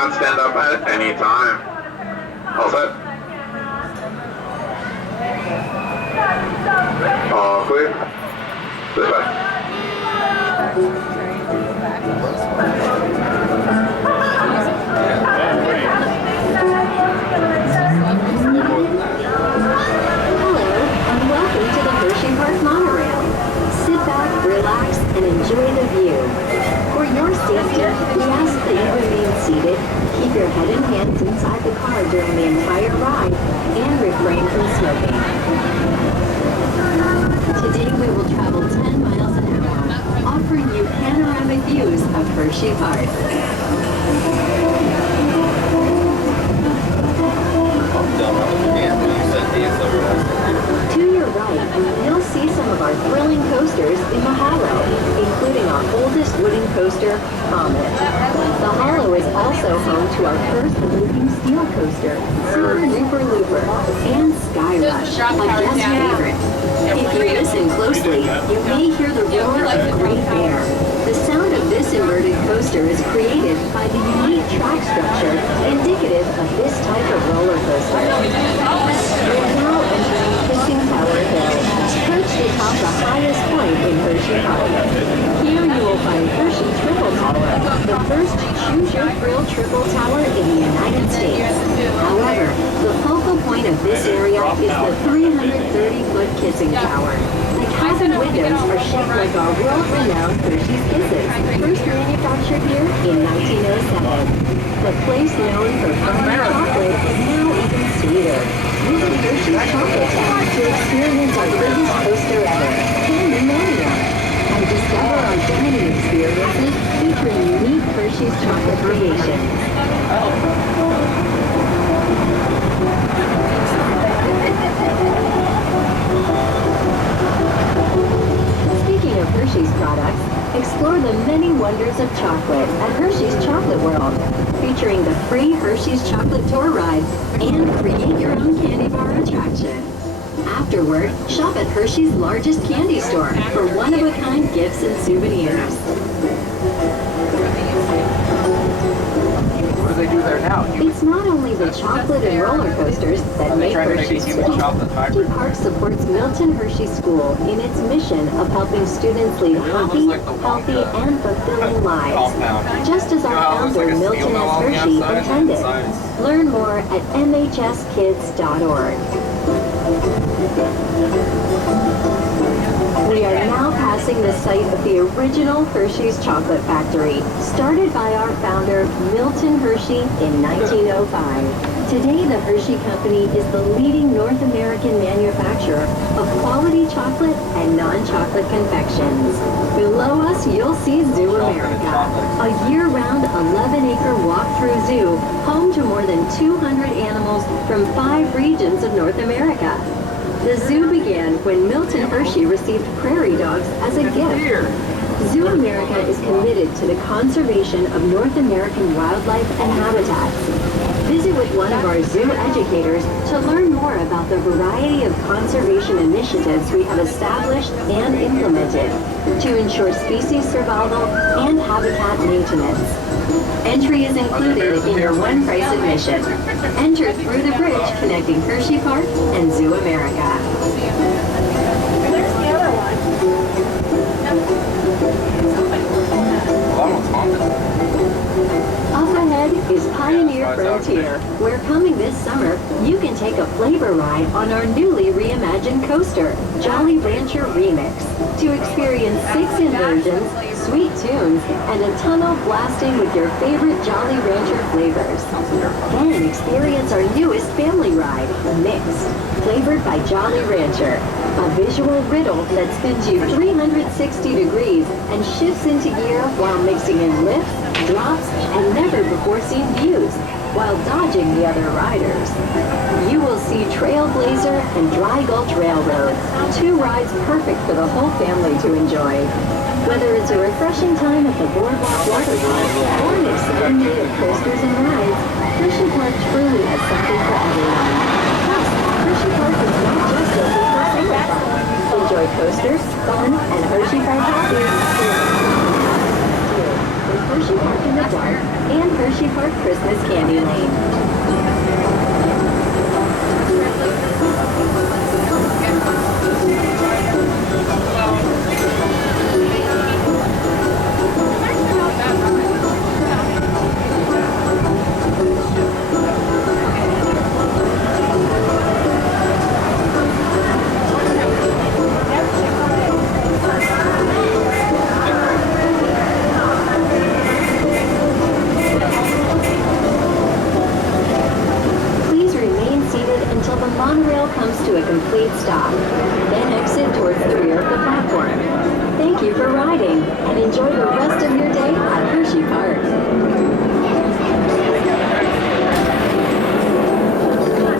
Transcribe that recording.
not stand up at any time. All set? All clear? This way. Hersheypark Monorail. Sit back, relax, and enjoy the view. For your safety, we ask that you remain seated, keep your head and hands inside the car during the entire ride, and refrain from smoking. Today we will travel 10 miles an hour, offering you panoramic views of Hersheypark. To your right, you'll see some of our thrilling coasters in the Hollow, including our oldest wooden coaster, Comet. The Hollow is also home to our first moving steel coaster, Super Looper Looper, and Sky Rush, a guest favorite. If you listen closely, you may hear the roar of the Great Bear. The sound of this inverted coaster is created by the unique track structure indicative of this type of roller coaster. We're now entering Kissing Tower Hill, perched atop the highest point in Hersheypark. Here you will find Hershey Triple Tower, the first Choose Your Thrill Triple Tower in the United States. However, the focal point of this area is the 330-foot Kissing Tower. The cabin windows are shaped like our world-renowned Hershey's Kisses, first manufactured here in 1907. The place known for fun chocolate is now even sweeter. Visit Hersheys Chocolate Factory to experience our biggest coaster ever, Candy Mania, and discover our dining experiences featuring unique Hershey's chocolate creations. Speaking of Hershey's products, explore the many wonders of chocolate at Hershey's Chocolate World, featuring the free Hershey's Chocolate Tour Ride and create your own candy bar attraction. Afterward, shop at Hershey's largest candy store for one-of-a-kind gifts and souvenirs. What do they do there now? It's not only the chocolate and roller coasters that make Hershey special. Hersheypark supports Milton Hershey School in its mission of helping students lead happy, healthy, and fulfilling lives, just as our founder Milton S. Hershey intended. Learn more at mhskids.org. We are now passing the site of the original Hersheys Chocolate Factory, started by our founder, Milton Hershey, in 1905. Today, the Hershey Company is the leading North American manufacturer of quality chocolate and non-chocolate confections. Below us, you'll see Zoo America, a year-round 11-acre walk-through zoo, home to more than 200 animals from 5 regions of North America. The zoo began when Milton Hershey received prairie dogs as a gift. Zoo America is committed to the conservation of North American wildlife and habitats. Visit with one of our zoo educators to learn more about the variety of conservation initiatives we have established and implemented to ensure species survival and habitat maintenance. Entry is included in your one-price admission. Enter through the bridge connecting Hersheypark and Zoo America. There's the other one. Up ahead is Pioneer Frontier, where coming this summer, you can take a flavor ride on our newly reimagined coaster, Jolly Rancher Remix, to experience 6 inversions, sweet tunes, and a tunnel blasting with your favorite Jolly Rancher flavors. Then experience our newest family ride, Mixed, flavored by Jolly Rancher, a visual riddle that spins you 360 degrees and shifts into gear while mixing in lifts, drops, and never-before-seen views, while dodging the other riders. You will see Trailblazer and Dry Gulch Railroad, 2 rides perfect for the whole family to enjoy. Whether it's a refreshing time at the Boardwalk Waterfront or an exciting day of coasters and rides, Hersheypark truly has something for everyone. Plus, Hersheypark is not just open for single fun. Enjoy coasters, fun, and Hersheypark happiness with Hersheypark in the Dark and Hersheypark Christmas Candy Lane. Please remain seated until the monorail comes to a complete stop. Then exit towards the rear of the platform. Thank you for riding, and enjoy the rest of your